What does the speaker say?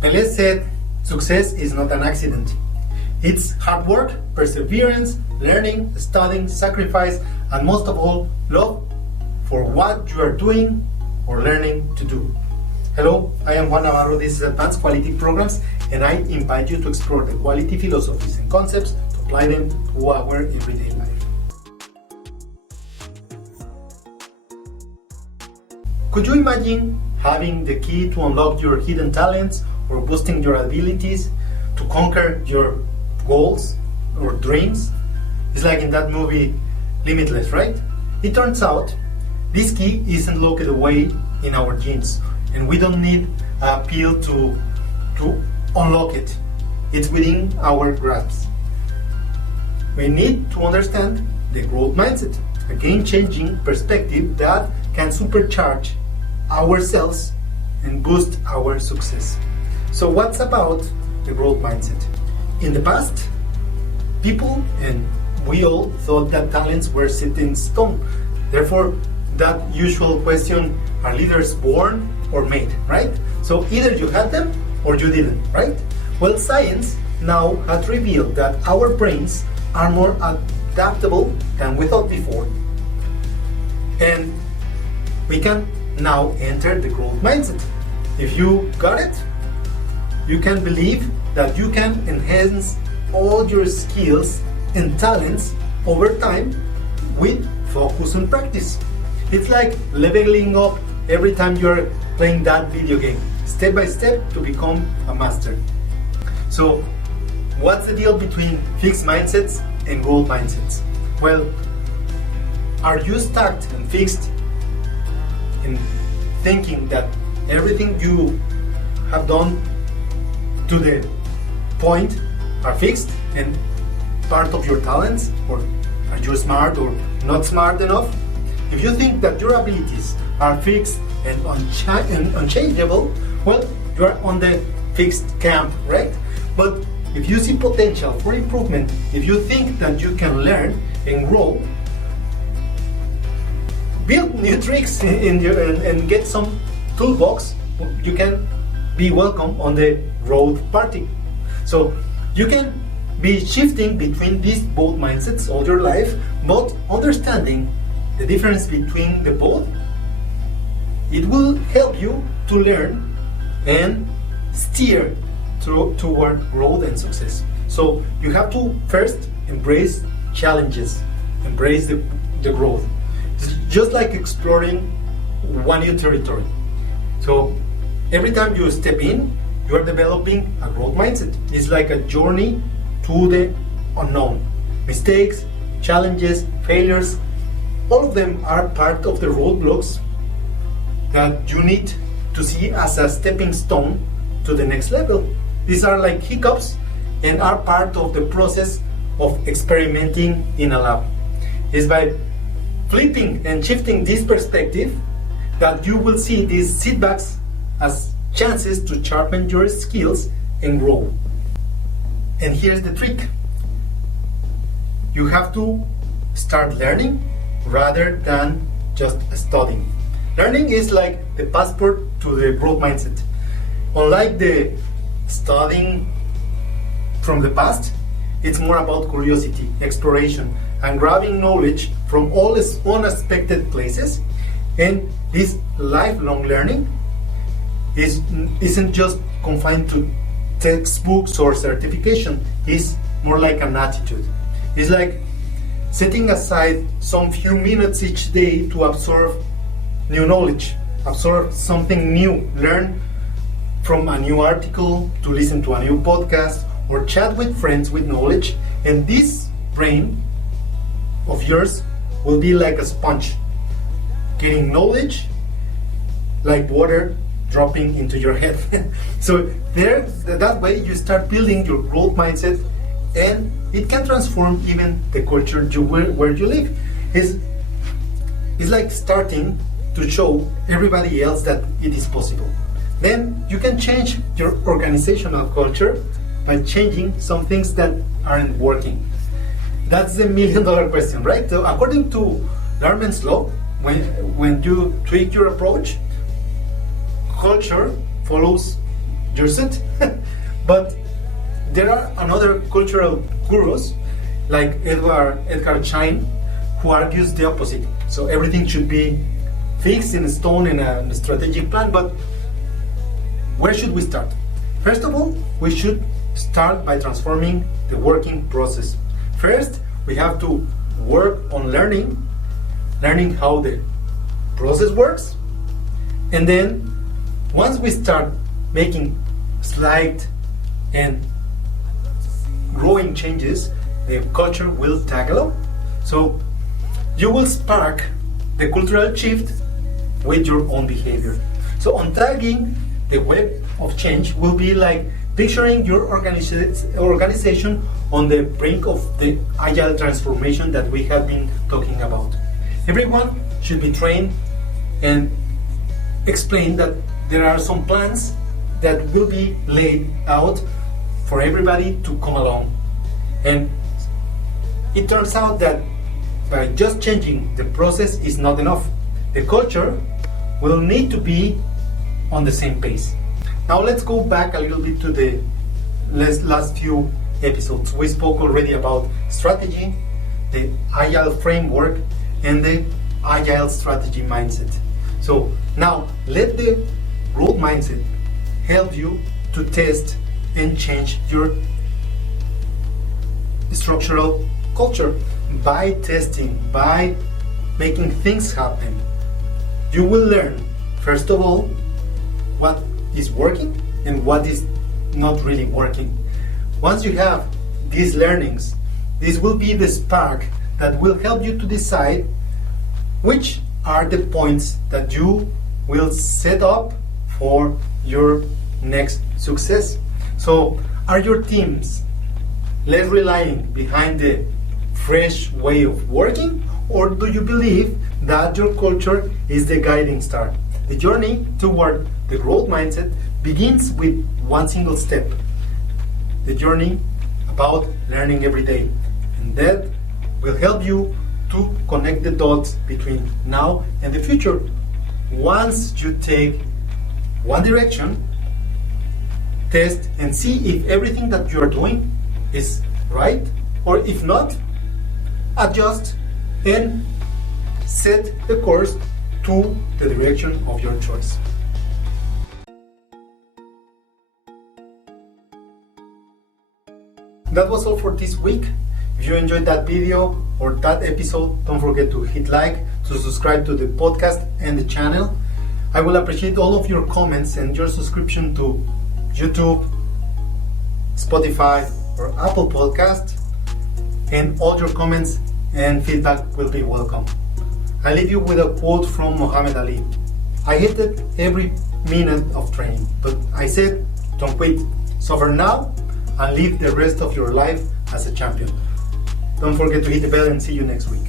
Pelé said, success is not an accident. It's hard work, perseverance, learning, studying, sacrifice, and most of all, love for what you are doing or learning to do. Hello, I am Juan Navarro. This is Advanced Quality Programs, and I invite you to explore the quality philosophies and concepts to apply them to our everyday life. Could you imagine having the key to unlock your hidden talents or boosting your abilities to conquer your goals or dreams? It's like in that movie Limitless, right? It turns out this key isn't locked away in our genes, and we don't need a pill to unlock it. It's within our grasp. We need to understand the growth mindset, a game-changing perspective that can supercharge ourselves and boost our success. So what's about the growth mindset? In the past, people and we all thought that talents were set in stone. Therefore, that usual question, are leaders born or made, right? So either you had them or you didn't, right? Well, science now has revealed that our brains are more adaptable than we thought before. And we can now enter the growth mindset. If you got it, you can believe that you can enhance all your skills and talents over time with focus and practice. It's like leveling up every time you're playing that video game, step by step to become a master. So, what's the deal between fixed mindsets and growth mindsets? Well, are you stuck and fixed in thinking that everything you have done to the point are fixed and part of your talents? Or are you smart or not smart enough? If you think that your abilities are fixed and unchangeable, well, you are on the fixed camp, right? But if you see potential for improvement, if you think that you can learn and grow, build new tricks and get some toolbox, you can be welcome on the growth party. So you can be shifting between these both mindsets all your life, but understanding the difference between the both, it will help you to learn and steer toward growth and success. So you have to first embrace challenges, embrace the growth. It's just like exploring one new territory. So every time you step in, you are developing a growth mindset. It's like a journey to the unknown. Mistakes, challenges, failures, all of them are part of the roadblocks that you need to see as a stepping stone to the next level. These are like hiccups and are part of the process of experimenting in a lab. It's by flipping and shifting this perspective that you will see these setbacks as chances to sharpen your skills and grow. And here's the trick. You have to start learning rather than just studying. Learning is like the passport to the growth mindset. Unlike the studying from the past, it's more about curiosity, exploration, and grabbing knowledge from all its unexpected places. And this lifelong learning isn't just confined to textbooks or certification. It's more like an attitude. It's like setting aside some few minutes each day to absorb new knowledge, absorb something new, learn from a new article, to listen to a new podcast, or chat with friends with knowledge. And this brain of yours will be like a sponge, getting knowledge like water dropping into your head. So that way you start building your growth mindset, and it can transform even the culture where you live. It's like starting to show everybody else that it is possible. Then you can change your organizational culture by changing some things that aren't working. That's the $1 million question, right? So according to Darman's law, when you tweak your approach, culture follows you're set. But there are another cultural gurus like Edgar Schein, who argues the opposite. So everything should be fixed in stone in a strategic plan. But where should we start? First of all, we should start by transforming the working process. First, we have to work on learning how the process works. And then once we start making slight and growing changes, the culture will tag along. So you will spark the cultural shift with your own behavior. So untagging the web of change will be like picturing your organization on the brink of the agile transformation that we have been talking about. Everyone should be trained and explain that there are some plans that will be laid out for everybody to come along. And it turns out that by just changing the process is not enough. The culture will need to be on the same pace. Now let's go back a little bit to the last few episodes. We spoke already about strategy, the agile framework, and the agile strategy mindset. So now let the growth mindset help you to test and change your structural culture by testing, by making things happen. You will learn, first of all, what is working and what is not really working. Once you have these learnings, this will be the spark that will help you to decide which are the points that you will set up for your next success. So, are your teams less relying behind the fresh way of working, or do you believe that your culture is the guiding star? The journey toward the growth mindset begins with one single step. The journey about learning every day. And that will help you to connect the dots between now and the future. Once you take one direction, test and see if everything that you are doing is right, or if not, adjust and set the course to the direction of your choice. That was all for this week. If you enjoyed that video or that episode, don't forget to hit like, to subscribe to the podcast and the channel. I will appreciate all of your comments and your subscription to YouTube, Spotify, or Apple Podcast, and all your comments and feedback will be welcome. I leave you with a quote from Muhammad Ali. I hated every minute of training, but I said, don't quit. Suffer now and live the rest of your life as a champion. Don't forget to hit the bell and see you next week.